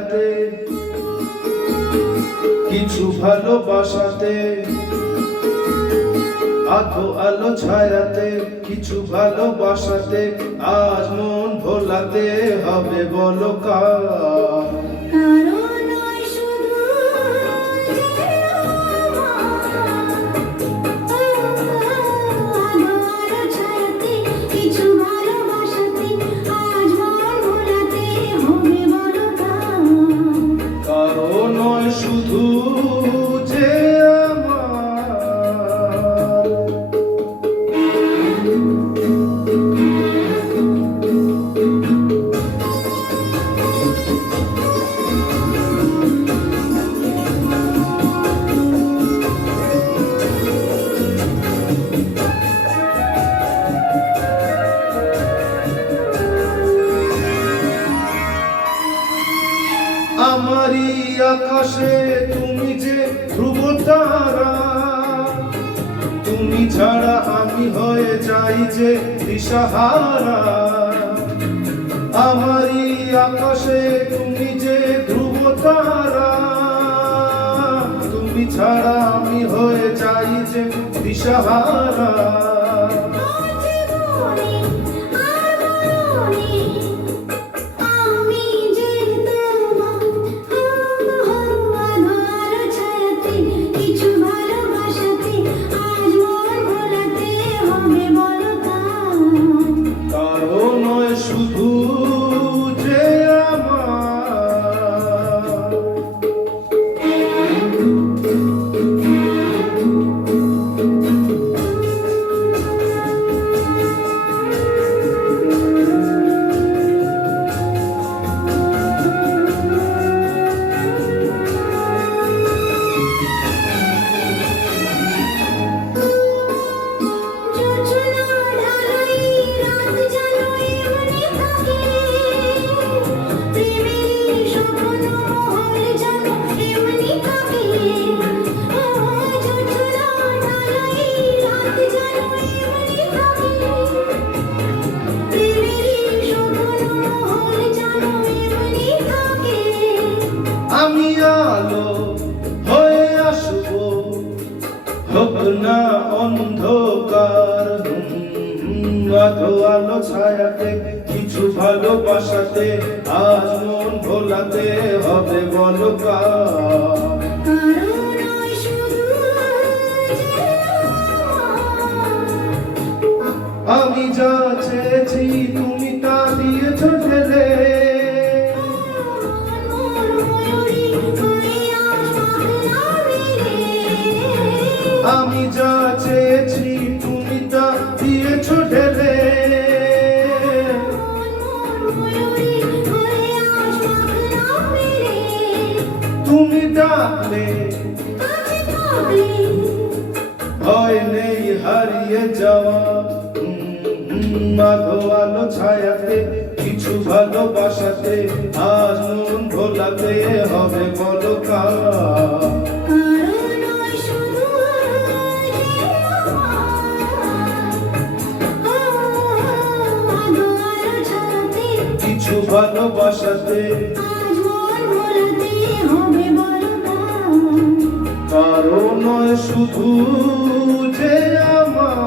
ছায়াতে, কিছু ভালোবাসাতে, আধো আলো ছায়াতে, কিছু ভালোবাসাতে, আজ মন ভোলাতে হবে বলো কার? কারো নয় শুধু যে আমার। আমারই আকাশে তুমি যে ধ্রুব তারা, তুমি ছাড়া আমি হয়ে যাই যে দিশাহারা। আমারই আকাশে তুমি যে ধ্রুব তারা, তুমি ছাড়া আমি হয়ে যাই যে দিশাহারা। কারো নয় শুধু যে আমার। আমি আলো হয়ে আসবো, হোক না অন্ধকার। আধো আলো ছায়াতে, কিছু ভালোবাসাতে, আজ মন ভোলাতে হবে বলো কার? আমি যা চেয়েছি তুমি তা দিয়েছ ঢেলে। আমি যা চেয়েছি তুমি তা দিয়েছ ঢেলে। তুমি ডাকলে ভয় নেই হারিয়ে যাওয়া। আধো আলো ছায়াতে, কিছু ভালোবাসাতে, আজ মন ভোলাতে হবে বলো কার? কিছু ভালোবাসাতে, কারো নয় শুধু যে আমার।